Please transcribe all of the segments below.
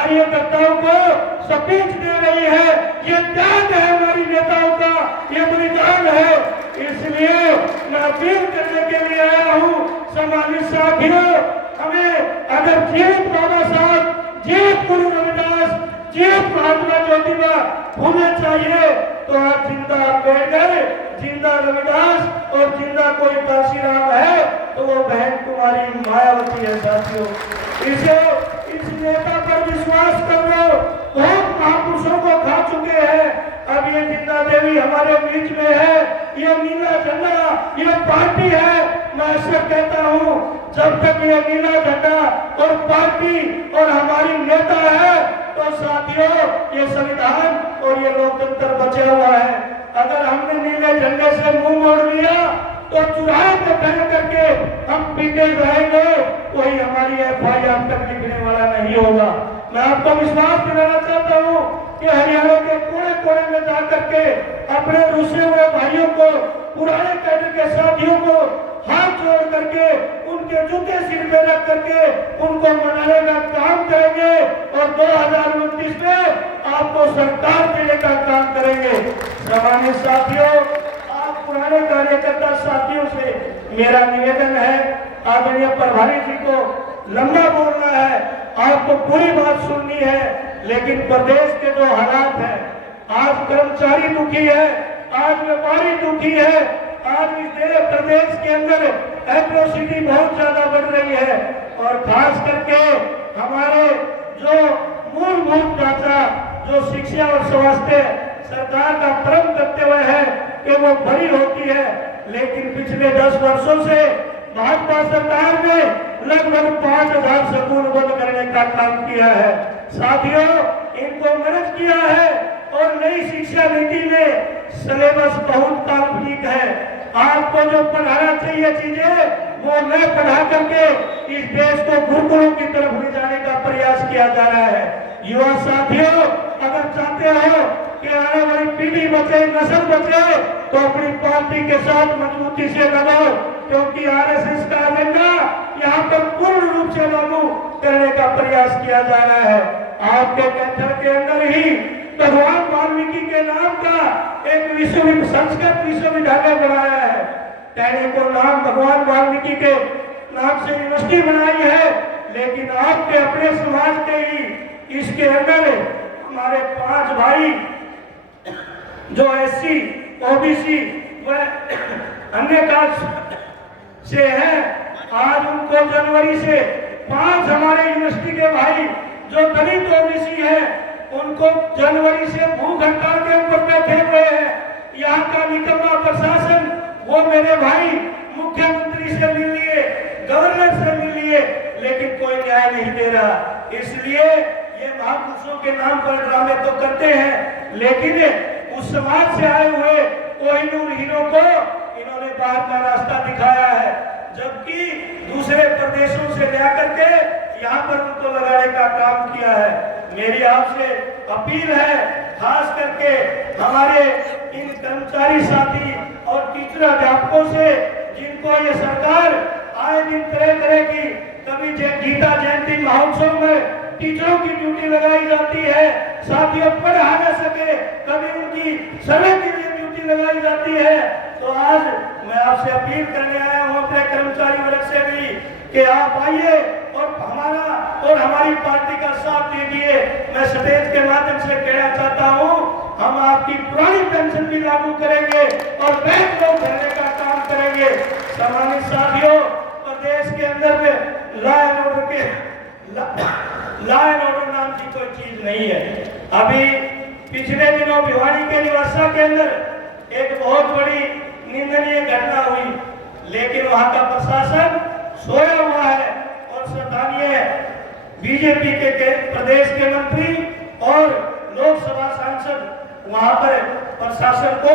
कार्यकर्ताओं को स्पीच दे रही है। ये त्याग है हमारी नेताओं का, ये बलिदान है। इसलिए मैं अपील करने के लिए आया हूँ सम्मानित साथियों, हमें अगर जीत बाबा साहब, जीत गुरु रविदास, जीत महात्मा ज्योतिबा होने चाहिए तो आज जिंदा अम्बेडकर, जिंदा रविदास और जिंदा कोई काशीराम है तो वो बहन कुमारी मायावती है। साथियों, इस नेता पर विश्वास कर लो। बहुत महापुरुषों को खा चुके हैं, अब ये जिंदा देवी हमारे बीच में है। ये नीला झंडा, ये पार्टी है। मैं सिर्फ कहता हूँ जब तक ये नीला झंडा और पार्टी और हमारी नेता है तो साथियों ये संविधान और ये लोकतंत्र बचा हुआ है। अगर हमने नीले झंडे से मुंह मोड़ लिया तो चुराहे पे खड़े करके हम पीटे जाएंगे, कोई हमारी FIR तक लिखने वाला नहीं होगा। मैं आपको विश्वास दिलाना चाहता हूँ कि हरियाणा के कोने कोने में जाकर के अपने रुसे हुए भाइयों को, पुराने कैडर के साथियों को हाथ जोड़ करके उनके जूते सिर पे रख करके उनको मनाने का काम करेंगे और 2029 में आपको सरकार देने का काम करेंगे। सम्मानित साथियों, आप पुराने कार्यकर्ता साथियों से मेरा निवेदन है, आदरणीय प्रभारी जी को लंबा बोलना है, आपको पूरी बात सुननी है, लेकिन प्रदेश के जो हालात है, आज कर्मचारी दुखी है, आज व्यापारी दुखी है, आज इस प्रदेश के अंदर एट्रोसिटी बहुत ज्यादा बढ़ रही है और खास करके हमारे जो मूलभूत ढांचा जो शिक्षा और स्वास्थ्य सरकार का परम करते हुए है कि वो बड़ी होती है, लेकिन पिछले 10 वर्षों से भाजपा सरकार ने लगभग 5000 स्कूल बंद करने का काम किया है। साथियों, इनको मदद किया है और नई शिक्षा नीति में सिलेबस बहुत काल्पनिक है। आपको जो पढ़ाना चाहिए चीजें वो न पढ़ा करके इस देश को गुरुकुलों की तरफ ले जाने का प्रयास किया जा रहा है। युवा साथियों, अगर चाहते हो कि आने वाली पीढ़ी बचे, नस्ल बचे, तो अपनी पार्टी के साथ मजबूती से लगाओ, क्योंकि RSS का एजेंडा यहाँ पर पूर्ण रूप से लागू करने का प्रयास किया जा रहा है। आपके कैंसर के अंदर ही भगवान वाल्मीकि के नाम का एक संस्कृत विश्वविद्यालय बनाया है। टैनी को नाम भगवान वाल्मीकि के नाम से यूनिवर्सिटी बनाई है, लेकिन आपके अपने समाज के ही इसके अंदर हमारे 5 भाई जो SC, OBC व अन्य कास्ट से हैं, आज उनको जनवरी से 5 हमारे यूनिवर्सिटी के भाई जो दलित OBC है उनको जनवरी से भूख हड़ताल के ऊपर बैठे हुए हैं। यहाँ का निकम्मा प्रशासन, वो मेरे भाई मुख्यमंत्री से मिल लिए, गवर्नर से मिल लिए, लेकिन कोई न्याय नहीं दे रहा। इसलिए ये महापुरुषों के नाम पर ड्रामे तो करते हैं, लेकिन उस समाज से आए हुए कोहिनूर हीरो को इन्होंने बाहर का रास्ता दिखाया है, जबकि दूसरे प्रदेशों से ले करके यहाँ पर उनको लगाने का काम किया है। मेरी आपसे अपील है, खास करके हमारे इन कर्मचारी साथी और टीचर अध्यापकों से, जिनको ये सरकार आए दिन तरह तरह की, कभी गीता जयंती महोत्सव में टीचरों की ड्यूटी लगाई जाती है, साथियों पढ़ा न सके, कभी उनकी समय के लिए ड्यूटी लगाई जाती है। तो आज मैं आपसे अपील करने आया हूँ अपने कर्मचारी वर्ग से भी कि आप आइए और हमारा और हमारी पार्टी का साथ दीजिए। मैं स्टेज के माध्यम से कहना चाहता हूँ, हम आपकी पुरानी पेंशन भी लागू करेंगे और बैंक लोन भरने का काम करेंगे। सम्मानित साथियों, प्रदेश के अंदर में लॉ एंड ऑर्डर नाम की कोई चीज नहीं है। अभी पिछले दिनों भिवानी के निवासा के अंदर एक बहुत बड़ी निंदनीय घटना हुई, लेकिन वहां का प्रशासन सोया हुआ है और स्थानीय बीजेपी के प्रदेश के मंत्री और लोकसभा सांसद वहां पर प्रशासन को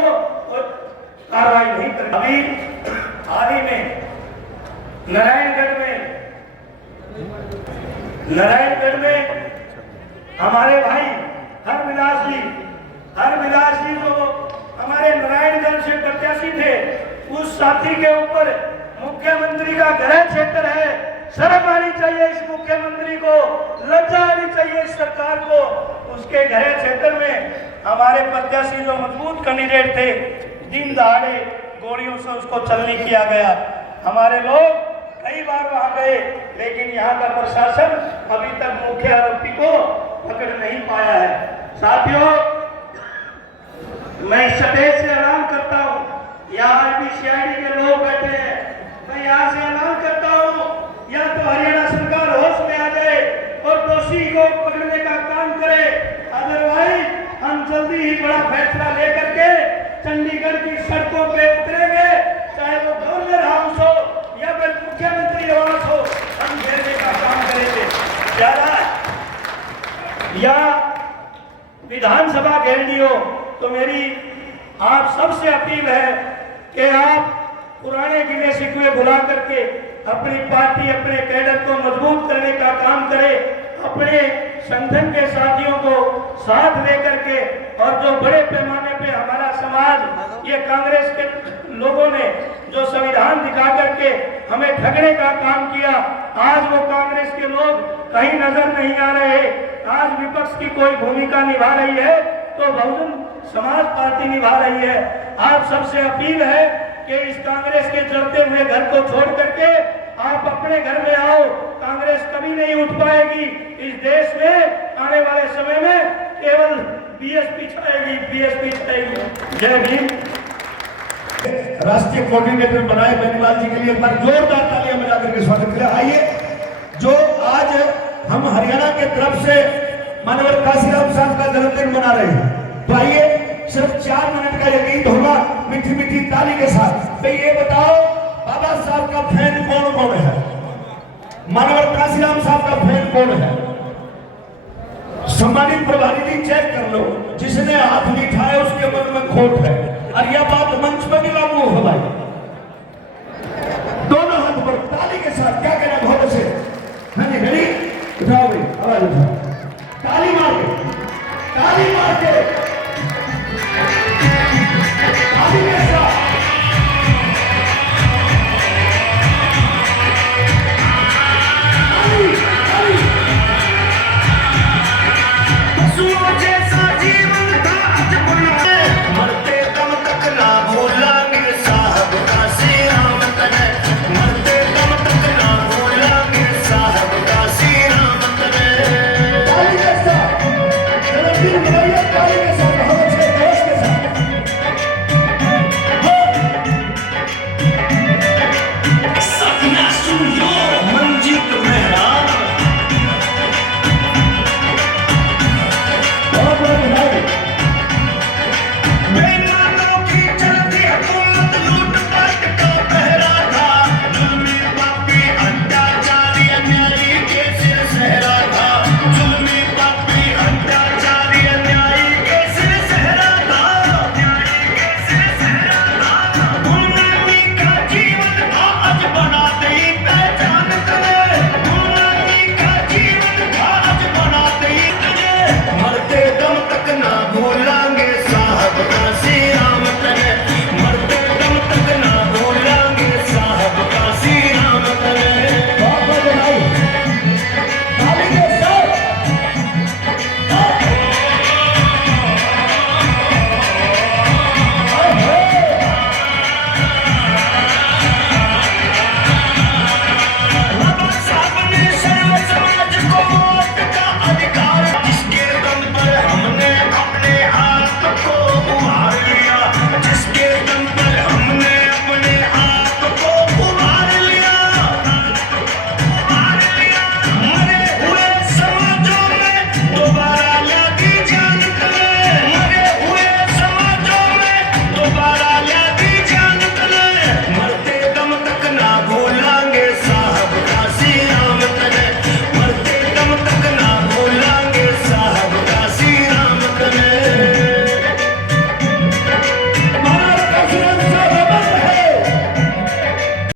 कार्रवाई नहीं कर। अभी हाल ही में नारायणगढ़ में हमारे भाई हरविलास जी जो हमारे नारायणगढ़ से प्रत्याशी थे, उस साथी के ऊपर मुख्यमंत्री का गृह क्षेत्र है, शर्म आनी चाहिए इस मुख्यमंत्री को, लज्जा आनी चाहिए इस सरकार को उसके गृह क्षेत्र में हमारे प्रत्याशी जो मजबूत कैंडिडेट थे, दिन दहाड़े गोलियों से उसको चलनी किया गया। हमारे लोग कई बार वहां गए, लेकिन यहाँ का प्रशासन अभी तक मुख्य आरोपी को पकड़ नहीं पाया है। साथियों, मैं सटेज से ऐलान करता हूँ, यहाँ आरबीसीआईडी के लोग बैठे हैं, मैं यहाँ से ऐलान करता हूँ, या तो हरियाणा सरकार होश में आ जाए और दोषी को पकड़ने का काम करे, अदरवाइज हम जल्दी ही बड़ा फैसला लेकर के चंडीगढ़ की सड़कों पे उतरेंगे, चाहे वो गवर्नर हाउस हो या फिर मुख्यमंत्री आवास हो, हम घेरने का काम करेंगे। ज्यादा या विधानसभा घेरनी हो तो मेरी आप सबसे अपील है कि आप पुराने गिले शिकवे भुला करके अपनी पार्टी, अपने कैडर को मजबूत करने का काम करें, अपने संगठन के साथियों को साथ लेकर के, और जो बड़े पैमाने पे हमारा समाज, ये कांग्रेस के लोगों ने जो संविधान दिखा करके हमें ठगने का काम किया, आज वो कांग्रेस के लोग कहीं नजर नहीं आ रहे। आज विपक्ष की कोई भूमिका निभा रही है तो बहुजन समाज पार्टी निभा रही है। आप सबसे अपील है कि इस कांग्रेस के जलते हुए घर को छोड़ करके आप अपने घर में आओ। कांग्रेस कभी नहीं उठ पाएगी इस देश में, आने वाले समय में केवल बीएसपी छाएगी, बीएसपी छाएगी। जय भीम। राष्ट्रीय कोऑर्डिनेटर बनाए बेनीवाल जी के लिए एक बार जोरदार तालियां बजा करके स्वागत करें। आइए, जो आज हम हरियाणा के तरफ से माननीय काशीराम साहब का जन्मदिन मना रहे हैं, तो आइए सिर्फ 4 मिनट का ये गीत होगा मीठी मीठी ताली के साथ। तो ये बताओ, बाबा साहब का फैन कौन कौन है? माननीय काशीराम साहब का फैन कौन है? सम्मानित प्रभारी जी चेक कर लो, जिसने हाथ नहीं उठाया उसके मन में खोट है, और यह बात मंच पर भी लागू हो भाई। दोनों हाथ पर ताली के साथ क्या